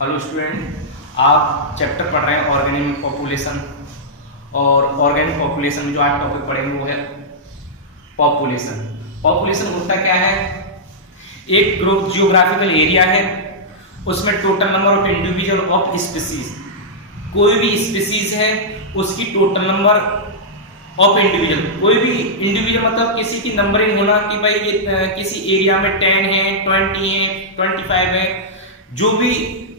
Hello student, आप chapter पढ़ रहे हैं ऑर्गेनिक पॉपुलेशन। और ऑर्गेनिक पॉपुलेशन में जो आज टॉपिक पढ़ेंगे वो है पॉपुलेशन। पॉपुलेशन होता क्या है? एक ग्रुप जियोग्राफिकल एरिया है, उसमें total number of individual of species, कोई भी स्पीसीज है उसकी टोटल नंबर ऑफ इंडिविजुअल, कोई भी इंडिविजुअल मतलब किसी की नंबरिंग होना कि भाई ये किसी एरिया में 10 है, 20 है, 25 है, जो भी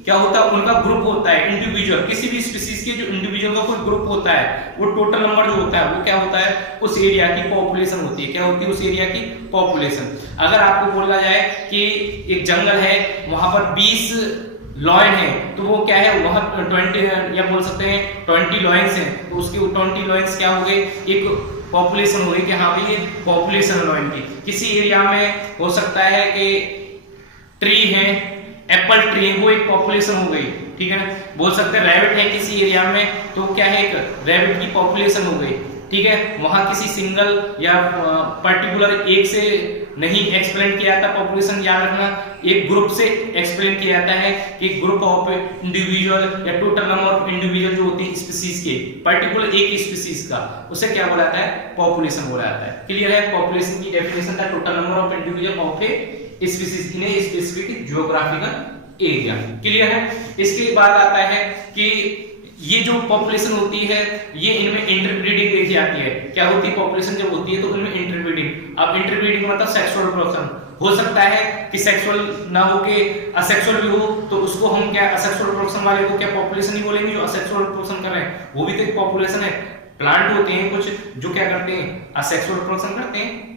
क्या होता है उनका ग्रुप होता है इंडिविजुअल। किसी भी स्पीसीज के जो इंडिविजुअल का कोई ग्रुप होता है, वो टोटल नंबर जो होता है वो क्या होता है, उस एरिया की पॉपुलेशन होती है। क्या होती है? उस एरिया की पॉपुलेशन। अगर आपको बोला जाए कि एक जंगल है, वहां पर 20 लॉयन है, तो वो क्या है, वहां 20 या बोल सकते हैं 20 लॉयंस हैं, तो उसके 20 लॉयंस क्या हो गए, एक पॉपुलेशन हो गई कि हाँ भाई ये पॉपुलेशन लॉयन की। किसी एरिया में हो सकता है कि ट्री है, एप्पल ट्री, वो एक पॉपुलेशन हो गई, ठीक है ना। बोल सकते हैं रैबिट है किसी एरिया में, तो क्या है, एक रैबिट की पॉपुलेशन हो गई, ठीक है। वहां किसी सिंगल या पर्टिकुलर एक से नहीं एक्सप्लेन किया जाता पॉपुलेशन, याद रखना, एक ग्रुप से एक्सप्लेन किया जाता है कि ग्रुप ऑफ इंडिविजुअल या टोटल नंबर ऑफ इंडिविजुअल जो होती है स्पीसीज के, पर्टिकुलर एक स्पीसीज का, उसे क्या बोला जाता है, पॉपुलेशन बोला जाता है। क्लियर है? पॉपुलेशन की डेफिनेशन था total number of individual of a species in a specific geographical area. Clear है? इसके बाद आता है कि ये जो पॉपुलेशन होती है ये इनमें इंटरब्रीडिंग देखी जाती है। क्या होती है पॉपुलेशन जब होती है तो उनमें इंटरब्रीडिंग। अब इंटरब्रीडिंग मतलब सेक्सुअल रिप्रोडक्शन। हो सकता है कि सेक्सुअल ना हो के असेक्सुअल भी हो, तो उसको हम क्या, असेक्सुअल रिप्रोडक्शन वाले को क्या पॉपुलेशन ही बोलेंगे। जो असेक्सुअल रिप्रोडक्शन कर रहे हैं वो भी तो एक पॉपुलेशन है। प्लांट होते हैं कुछ जो क्या करते हैं, असेक्सुअल रिप्रोडक्शन करते हैं,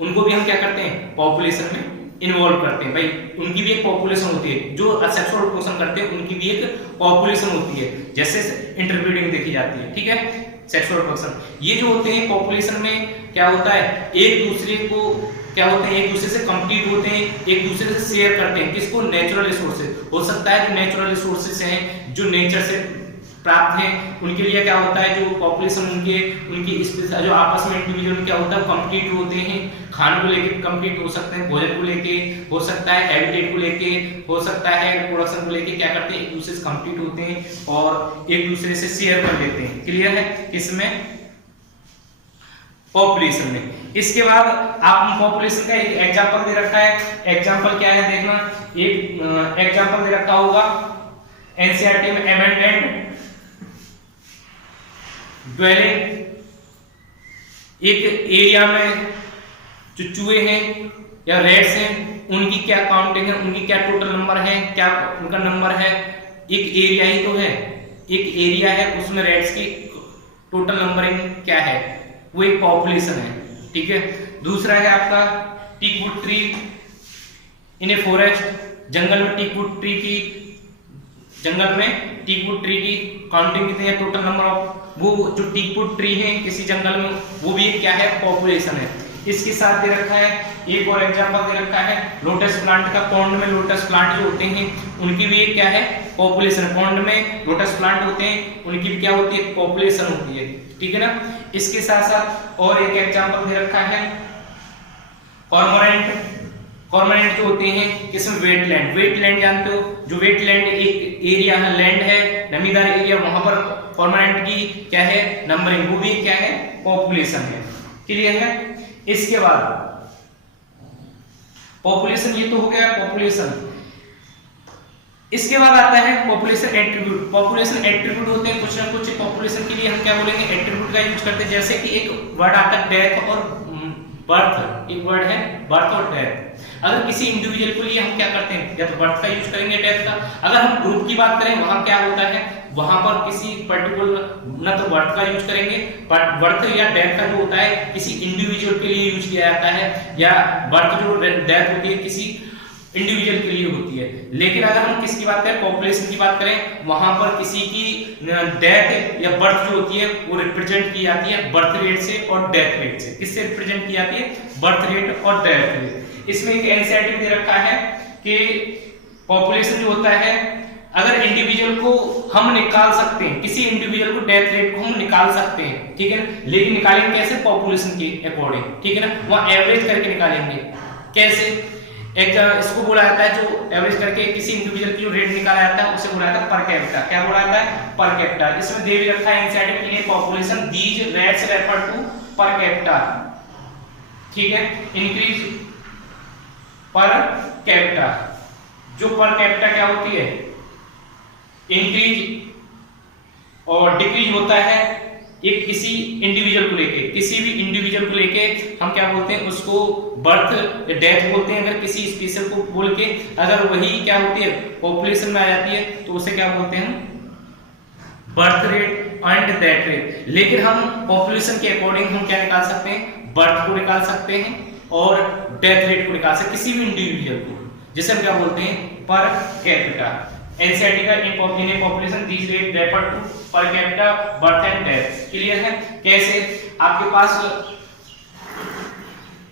उनको भी हम क्या करते हैं, पॉपुलेशन में इन्वॉल्व करते हैं। भाई उनकी भी एक पॉपुलेशन होती है। जो असेक्सुअल रिप्रोडक्शन करते हैं उनकी भी एक पॉपुलेशन होती है, जैसे इंटरब्रीडिंग देखी जाती है, ठीक है, सेक्सुअल रिप्रोडक्शन। ये जो होते हैं पॉपुलेशन में क्या होता है, एक दूसरे को क्या होते हैं, एक दूसरे से कम्पीट होते हैं, एक दूसरे से शेयर करते हैं। किसको? Natural resources. हो सकता है जो नेचुरल रिसोर्सेज हैं जो नेचर से प्राप्त हैं, उनके लिए क्या होता है, जो पॉपुलेशन उनकी जो आपस में इंडिविजुअल क्या होता है, कंप्लीट होते हैं। खाने को लेके कंप्लीट हो सकते हैं, भोजन को लेके हो सकता है, हैबिटेट को लेके हो सकता है, रिप्रोडक्शन को लेके क्या करते हैं, एक दूसरे से कंप्लीट होते हैं और एक दूसरे से शेयर कर लेते हैं। क्लियर है? किसमें? पॉपुलेशन में। इसके बाद आप पॉपुलेशन का एक एग्जांपल दे रखा है। एग्जांपल क्या है देखना, एक एग्जांपल दे रखा होगा एनसीईआरटी में, एबंडेंट ड्वेलिंग। एक एरिया में जो चूहे हैं या रेट्स हैं उनकी क्या काउंटिंग है, उनकी क्या टोटल नंबर है, क्या उनका नंबर है। एक एरिया ही तो है, एक एरिया है, उसमें रेट्स की टोटल नंबरिंग क्या है, वो एक पॉपुलेशन है, ठीक है। दूसरा है आपका teakwood tree in a forest. जंगल में टीकवुड ट्री की काउंटिंग कितनी है, टोटल नंबर ऑफ, वो जो टीकवुड ट्री है किसी जंगल में, वो भी क्या है, पॉपुलेशन है। इसके साथ दे रखा है एक और एग्जांपल दे रखा है लोटस प्लांट का। पॉन्ड में लोटस प्लांट जो होते हैं उनकी भी एक क्या है, पॉपुलेशन। पॉन्ड में लोटस प्लांट होते हैं, उनकी भी क्या होती है, पॉपुलेशन होती है, ठीक है ना। इसके साथ साथ और एक एग्जांपल दे रखा है कॉर्मोरेंट। कॉर्मोरेंट जो होते हैं किसमें, वेटलैंड। वेटलैंड जानते हो, जो वेटलैंड एक एरिया है, लैंड है, नमीदार एरिया, वहां पर कॉर्मोरेंट की क्या है, नंबरिंग, वो भी क्या है, पॉपुलेशन है। क्लियर है? इसके बाद पॉपुलेशन, ये तो हो गया पॉपुलेशन। इसके बाद आता है पॉपुलेशन एट्रीब्यूट। पॉपुलेशन एट्रीब्यूट होते हैं कुछ ना कुछ। पॉपुलेशन के लिए हम क्या बोलेंगे, एट्रीब्यूट का यूज करते हैं। जैसे कि एक वर्ड आता है डेथ और बर्थ, एक वर्ड है बर्थ और डेथ। अगर किसी इंडिविजुअल के लिए हम क्या करते हैं, या तो बर्थ का यूज करेंगे, डेथ का। अगर हम ग्रुप की बात करें वहां क्या होता है, वहां पर किसी पर्टिकुलर ना तो बर्थ का यूज करेंगे, बर्थ या डेथ का जो होता है किसी इंडिविजुअल के लिए यूज किया जाता है, या बर्थ जो डेथ होती है किसी इंडिविजुअल के लिए होती है। लेकिन अगर हम किसकी बात करें, पॉपुलेशन की बात करें, वहां पर किसी की डेथ या बर्थ जो होती है वो रिप्रेजेंट की जाती है बर्थ रेट से और डेथ रेट से। किससे रिप्रेजेंट की जाती है, बर्थ रेट और डेथ रेट। इसमें एक एनसीईआरटी दे रखा है कि पॉपुलेशन जो होता है, अगर इंडिविजुअल को हम निकाल सकते हैं, किसी इंडिविजुअल को डेथ रेट को हम निकाल सकते हैं, ठीक है, लेकिन निकालेंगे कैसे, पॉपुलेशन के अकॉर्डिंग, ठीक है ना। वहां एवरेज करके निकालेंगे। कैसे? एक इसको बोला जाता है जो एवरेज करके किसी इंडिविजुअल की जो रेट निकाला जाता है उसे बोला जाता है पर कैपिटा। क्या बोला जाता है? Per capita. इसमें दे भी रखा है एनसीईआरटी में population these rates refer to per capita. ठीक है, इंक्रीज पर कैपिटा। जो पर कैपिटा क्या होती है? इंक्रीज और डिक्रीज होता है एक किसी इंडिविजुअल को लेके, किसी भी इंडिविजुअल को लेके हम क्या बोलते हैं? उसको बर्थ डेथ बोलते हैं। अगर किसी स्पीशीज को बोल के अगर वही क्या होती है पॉपुलेशन में आ जाती है तो उसे क्या बोलते हैं? Birth rate and death rate. लेकिन हम पॉपुलेशन के अकॉर्डिंग हम क्या निकाल सकते हैं? बर्थ को निकाल सकते हैं और डेथ रेट को निकाल सकते हैं किसी भी इंडिविजुअल को, जिसे हम क्या बोलते हैं? पर कैपिटा। एनसीईआरटी का in population these rate refer to per capita birth and death. Clear है? कैसे? आपके पास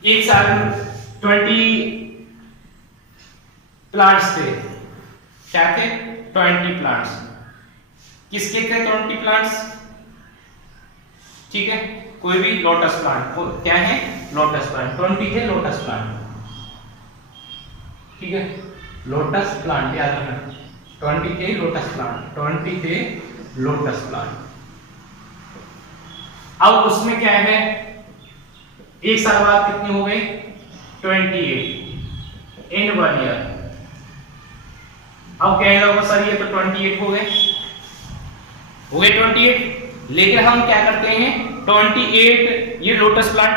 एक साल 20 प्लांट्स थे। क्या थे? 20 प्लांट्स। किसके थे 20 प्लांट्स? ठीक है, कोई भी लोटस प्लांट। क्या है? Lotus plant. 20 थे लोटस प्लांट। ठीक है, लोटस प्लांट याद रखना। 20 थे लोटस प्लांट, 20 थे लोटस प्लांट। अब उसमें क्या है? एक साल बाद कितने हो गए? 28 इन 1 ईयर। अब कहेगा वो सर ये तो 28 हो गए 28। लेकिन हम क्या करते हैं? 28 ये लोटस प्लांट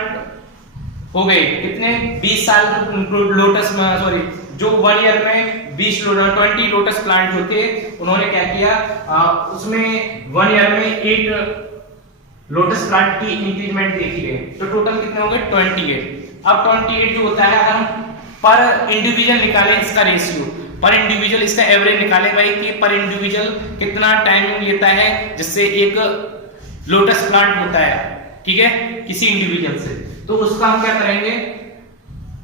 हो गए कितने? 20 साल लोटस सॉरी जो 1 ईयर में 20 लोटस प्लांट होते, उन्होंने क्या किया? उसमें 1 ईयर में 8 लोटस प्लांट की इंक्रीजमेंट देखी गई। तो टोटल कितने हो गए? 28। अब 28 जो होता है, अगर हम पर इंडिविजुअल निकालें इसका रेशियो, पर इंडिविजुअल इसका एवरेज निकालें भाई कि पर इंडिविजुअल कितना टाइम लेता है जिससे एक लोटस प्लांट होता है, ठीक है, किसी इंडिविजुअल से। तो उसका हम क्या करेंगे?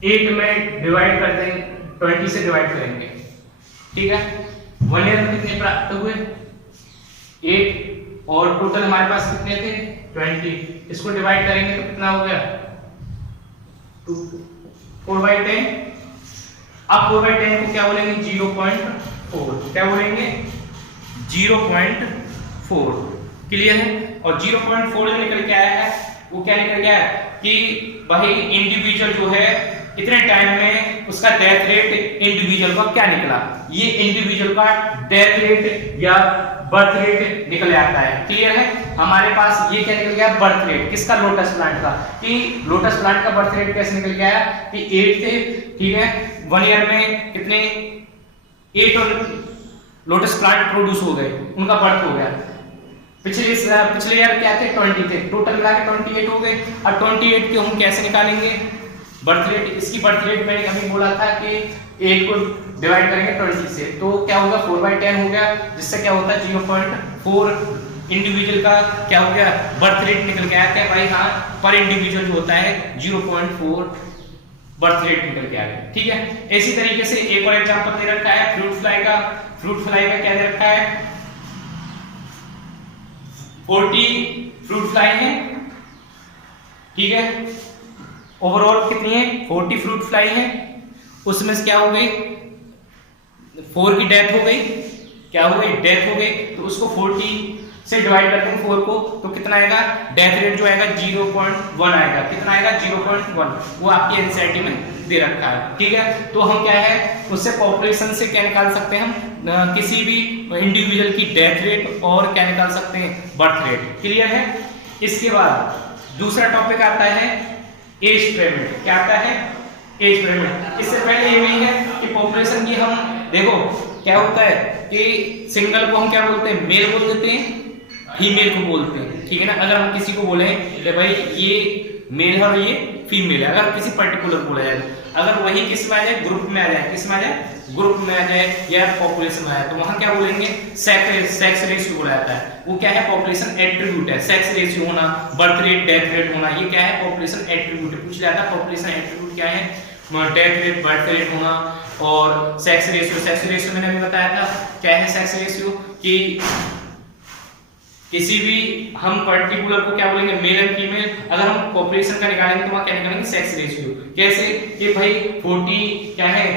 8 में डिवाइड कर देंगे, 20 से डिवाइड करेंगे। ठीक है, 1 ईयर में कितने प्राप्त हुए? 8 और टोटल हमारे पास कितने थे? 20। इसको डिवाइड करेंगे तो कितना हो गया? 4/10। अब 4/10 को क्या बोलेंगे? 0.4। क्या बोलेंगे? 0.4। क्लियर है? और 0.4 जो निकल के आया है वो क्या निकल गया है कि भाई इंडिविजुअल जो है इतने टाइम में उसका डेथ रेट इंडिविजुअल का क्या निकला? ये इंडिविजुअल का डेथ रेट या बर्थ रेट निकल आता है। क्लियर है? हमारे पास ये क्या निकल गया? Birth rate. किसका? लोटस प्लांट का। कि लोटस प्लांट का बर्थ रेट कैसे निकल गया कि 8 थे, ठीक है, 1 ईयर में कितने? 8 और लोटस प्लांट प्रोड्यूस हो गए, उनका बर्थ हो गया। पिछले ईयर क्या थे? 20 थे, टोटल मिला के 28 हो गए। अब 28 को हम कैसे निकालेंगे बर्थ रेट? इसकी बर्थ रेट मैंने कभी बोला था कि 8 को डिवाइड करेंगे 20 से, तो क्या होगा? 4/10 हो गया, जिससे क्या होता है? 0.4 इंडिविजुअल का क्या हो गया? बर्थ रेट निकल गया। क्या भाई? हाँ, पर इंडिविजुअल जो होता है 0.4 बर्थ रेट निकल के आ गया। ठीक है, इसी तरीके से एक और एग्जांपल दे रखा है फ्रूट फ्लाई का। फ्रूट फ्लाई का क्या दे रखा है? 40 फ्रूट फ्लाई है, ठीक है, ओवरऑल कितनी है? 40 फ्रूट फ्लाई है। उसमें से क्या हो गई? 4 की डेथ हो गई। क्या हो गई? डेथ हो गई। तो उसको 40 से डिवाइड करते हैं 4 को, तो कितना आएगा? डेथ रेट जो आएगा 0.1 आएगा। कितना आएगा? 0.1। वो आपकी एनसीईआरटी में दे रखा है। ठीक है, तो हम क्या है उससे पॉपुलेशन से क्या निकाल सकते हैं? हम किसी भी इंडिविजुअल की डेथ रेट और क्या निकाल सकते हैं? Birth rate. क्लियर है? इसके बाद दूसरा टॉपिक आता है एज पिरामिड। क्या आता है? Age pyramid. इससे पहले ये भी है कि पॉपुलेशन की हम देखो क्या होता है कि सिंगल को हम क्या बोलते हैं? मेल बोल देते हैं, फीमेल को बोलते हैं। ठीक है ना? अगर हम किसी को बोले कि भाई ये मेल है और ये फीमेल है, अगर किसी पर्टिकुलर बोला जाए, अगर वही किस में आ जाए? ग्रुप में आ जाए। किस में आ जाए? ग्रुप में आ जाए या पॉपुलेशन में आ जाए, तो वहां क्या बोलेंगे? सेक्स रेशियो बोला जाता है। वो क्या है? पॉपुलेशन एट्रीब्यूट है। सेक्स रेशियो होना, बर्थ रेट, डेथ रेट होना, ये क्या है? पॉपुलेशन एट्रीब्यूट है। पूछ जाता है पॉपुलेशन एट्रीब्यूट क्या है? डेथ रेट, बर्थ रेट होना और सेक्स रेशियो। सेक्स रेशियो मैंने अभी बताया था क्या है सेक्स रेशियो, कि किसी भी हम पर्टिकुलर को क्या बोलेंगे, मेल एंड फीमेल। अगर हम पॉपुलेशन का निकालेंगे तो वहां क्या निकालेंगे, सेक्स रेशियो। कैसे कि भाई 40 क्या है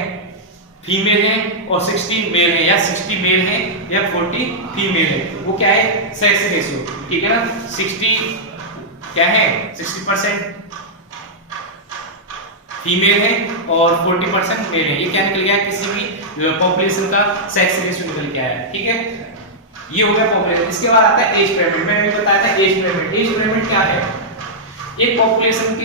फीमेल है और 60 मेल है, या 60 मेल है या 40 फीमेल है, वो क्या है सेक्स रेशियो, ठीक है ना। 60 क्या है 60% फीमेल है और 40% मेल है, ये क्या निकल गया, किसी भी पॉपुलेशन का सेक्स रेशियो निकल के आया, ठीक है। ये हो गया पॉपुलेशन। इसके बाद आता है एज पिरामिड। मैंने बताया था एज पिरामिड। एज पिरामिड क्या है, एक पॉपुलेशन की